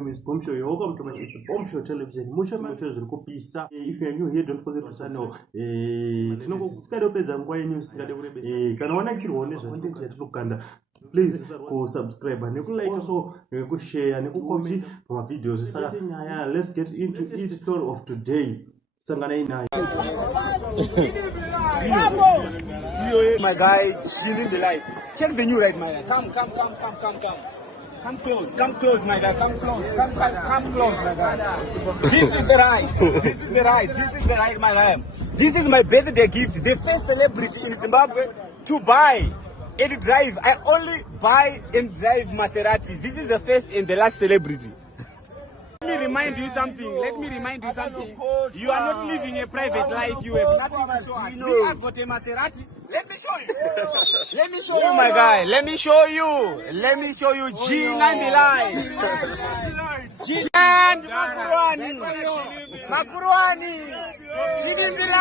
name is Bombshow. You're welcome to my it's Bombshow Television. Musha shows Rukopisa. If you're new here, don't forget to sign up. Please go subscribe and like also go share and go comment my videos. Let's get into each story of today. My guy, Ginimbilite. Check the new right, my guy. Come. Come close, my guy. Come close, my guy. This is the right, my guy. This is my birthday gift. The first celebrity in Zimbabwe to buy and drive. I only buy and drive Masarate. This is the first and the last celebrity. Let me remind you something. You are not living a private life. You have nothing to show us. We have got a Masarate. Let me show you. Let me show you, my guy. Let me show you. Ginimbilite. And Makuruani. Ginimbilite.